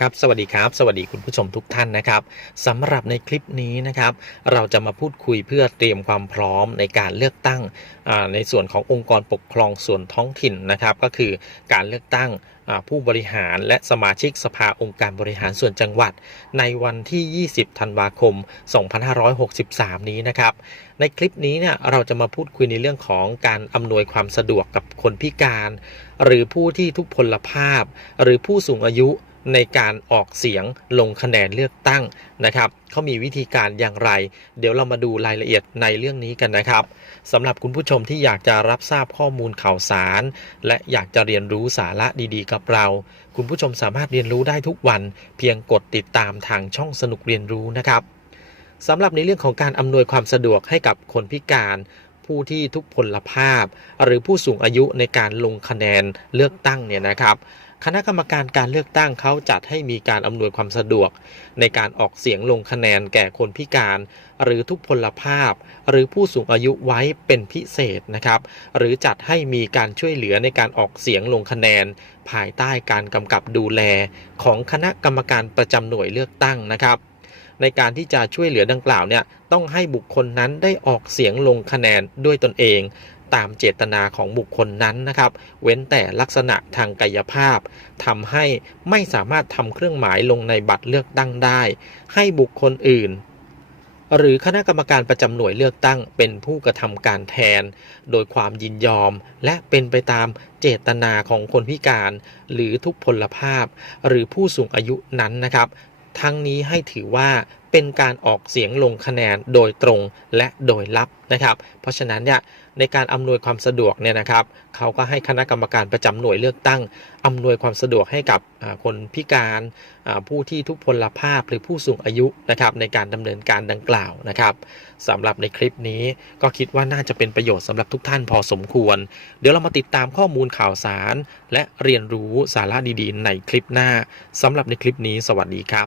ครับสวัสดีครับ สวัสดีคุณผู้ชมทุกท่านนะครับสำหรับในคลิปนี้นะครับ เราจะมาพูดคุยเพื่อเตรียมความพร้อมในการเลือกตั้งในส่วนขององค์กรปกครองส่วนท้องถิ่นนะครับ ก็คือการเลือกตั้งผู้บริหารและสมาชิกสภาองค์การบริหารส่วนจังหวัด ในวันที่ 20 ธันวาคม 2563 นี้นะครับ ในคลิปนี้เนี่ยเราจะมาพูดคุยในเรื่องของการอำนวยความสะดวกกับคนพิการ หรือผู้ที่ทุกพลภาพ หรือผู้สูงอายุ ในการออกเสียงลงคะแนนเลือกตั้งนะครับเขามีวิธีการอย่างไร เดี๋ยวเรามาดูรายละเอียดในเรื่องนี้กันนะครับสำหรับคุณผู้ชมที่อยากจะรับทราบข้อมูลข่าวสาร และอยากจะเรียนรู้สาระดีๆ กับเรา คุณผู้ชมสามารถเรียนรู้ได้ทุกวัน เพียงกดติดตามทางช่องสนุกเรียนรู้นะครับสำหรับในเรื่องของการอำนวยความสะดวกให้กับคนพิการ ผู้ที่ทุกพลภาพ หรือผู้สูงอายุในการลงคะแนนเลือกตั้งเนี่ยนะครับ คณะกรรมการการเลือกตั้งเขาจัดให้มีการอำนวยความสะดวก ในการออกเสียงลงคะแนนแก่คนพิการ หรือทุกพลภาพ หรือผู้สูงอายุไว้เป็นพิเศษนะครับ หรือจัดให้มีการช่วยเหลือในการออกเสียงลงคะแนน ภายใต้การกำกับดูแล ของคณะกรรมการประจำหน่วยเลือกตั้งนะครับในการที่จะช่วยเหลือดังกล่าวเนี่ยต้องให้บุคคลนั้นได้ออกเสียงลงคะแนนด้วยตนเอง ตามเจตนาของบุคคลนั้นนะครับ เว้นแต่ลักษณะทางกายภาพทำให้ไม่สามารถทำเครื่องหมายลงในบัตรเลือกตั้งได้ ให้บุคคลอื่น หรือคณะกรรมการประจำหน่วยเลือกตั้งเป็นผู้กระทำการแทน โดยความยินยอม และเป็นไปตามเจตนาของคนพิการ หรือทุกพลภาพ หรือผู้สูงอายุนั้นนะครับ ทั้งนี้ให้ถือว่าเป็นการออกเสียงลงคะแนนโดยตรงและโดยลับนะครับ เพราะฉะนั้นเนี่ยในการอำนวยความสะดวกเนี่ยนะครับเขาก็ให้คณะกรรมการประจำหน่วยเลือกตั้งอำนวยความสะดวกให้กับคนพิการผู้ที่ทุกพลภาพหรือผู้สูงอายุนะครับในการดำเนินการดังกล่าวนะครับสำหรับในคลิปนี้ก็คิดว่าน่าจะเป็นประโยชน์สำหรับทุกท่านพอสมควร เดี๋ยวเรามาติดตามข้อมูลข่าวสาร และเรียนรู้สาระดีๆ ในคลิปหน้าสำหรับในคลิปนี้ สวัสดีครับ